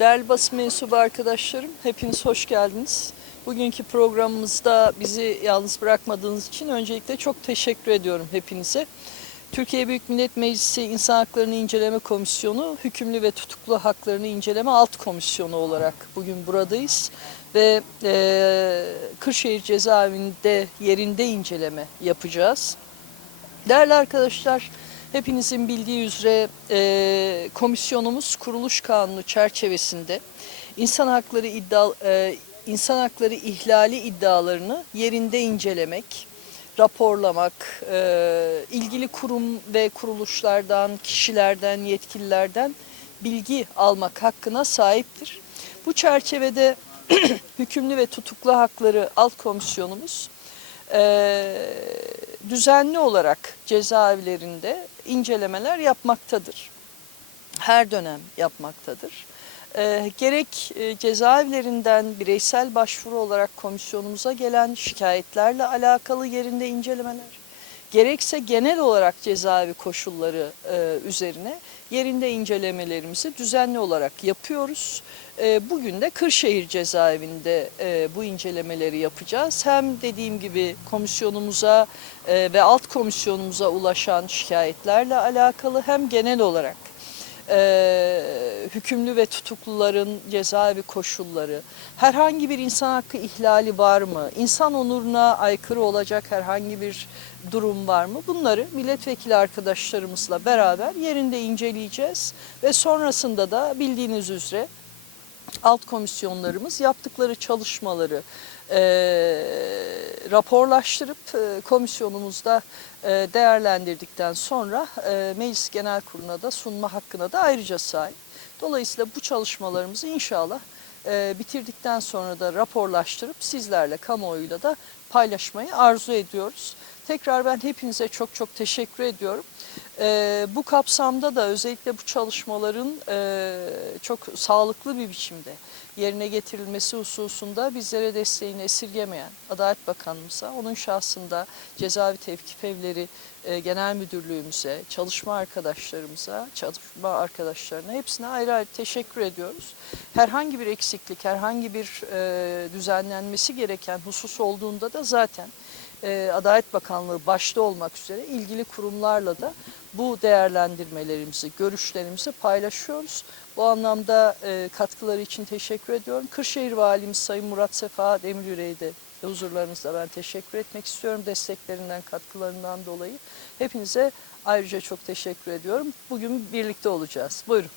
Değerli basın mensubu arkadaşlarım, hepiniz hoş geldiniz. Bugünkü programımızda bizi yalnız bırakmadığınız için öncelikle çok teşekkür ediyorum hepinize. Türkiye Büyük Millet Meclisi İnsan Haklarını İnceleme Komisyonu, Hükümlü ve Tutuklu Haklarını İnceleme Alt Komisyonu olarak bugün buradayız. Ve e, Kırşehir Cezaevinde yerinde inceleme yapacağız. Değerli arkadaşlar, hepinizin bildiği üzere e, komisyonumuz kuruluş kanunu çerçevesinde insan hakları iddia e, insan hakları ihlali iddialarını yerinde incelemek, raporlamak, e, ilgili kurum ve kuruluşlardan, kişilerden, yetkililerden bilgi almak hakkına sahiptir. Bu çerçevede hükümlü ve tutuklu hakları alt komisyonumuz e, düzenli olarak cezaevlerinde incelemeler yapmaktadır. Her dönem yapmaktadır. E, gerek e, cezaevlerinden bireysel başvuru olarak komisyonumuza gelen şikayetlerle alakalı yerinde incelemeler, gerekse genel olarak cezaevi koşulları e, üzerine yerinde incelemelerimizi düzenli olarak yapıyoruz. E, bugün de Kırşehir cezaevinde e, bu incelemeleri yapacağız. Hem dediğim gibi komisyonumuza e, ve alt komisyonumuza ulaşan şikayetlerle alakalı hem genel olarak e, hükümlü ve tutukluların cezaevi koşulları, herhangi bir insan hakkı ihlali var mı, insan onuruna aykırı olacak herhangi bir durum var mı? Bunları milletvekili arkadaşlarımızla beraber yerinde inceleyeceğiz ve sonrasında da bildiğiniz üzere alt komisyonlarımız yaptıkları çalışmaları e, raporlaştırıp e, komisyonumuzda e, değerlendirdikten sonra e, Meclis Genel Kurulu'na da sunma hakkına da ayrıca sahip. Dolayısıyla bu çalışmalarımızı inşallah e, bitirdikten sonra da raporlaştırıp sizlerle kamuoyuyla da paylaşmayı arzu ediyoruz. Tekrar ben hepinize çok çok teşekkür ediyorum. E, bu kapsamda da özellikle bu çalışmaların e, çok sağlıklı bir biçimde yerine getirilmesi hususunda bizlere desteğini esirgemeyen Adalet Bakanımıza, onun şahsında Cezaevi Tevkif Evleri e, Genel Müdürlüğümüze, çalışma arkadaşlarımıza, çalışma arkadaşlarına hepsine ayrı ayrı teşekkür ediyoruz. Herhangi bir eksiklik, herhangi bir e, düzenlenmesi gereken husus olduğunda da zaten e, Adalet Bakanlığı başta olmak üzere ilgili kurumlarla da bu değerlendirmelerimizi, görüşlerimizi paylaşıyoruz. Bu anlamda e, katkıları için teşekkür ediyorum. Kırşehir Valimiz Sayın Murat Sefa Demiryüre'ye de huzurlarınızda ben teşekkür etmek istiyorum. Desteklerinden, katkılarından dolayı. Hepinize ayrıca çok teşekkür ediyorum. Bugün birlikte olacağız. Buyurun.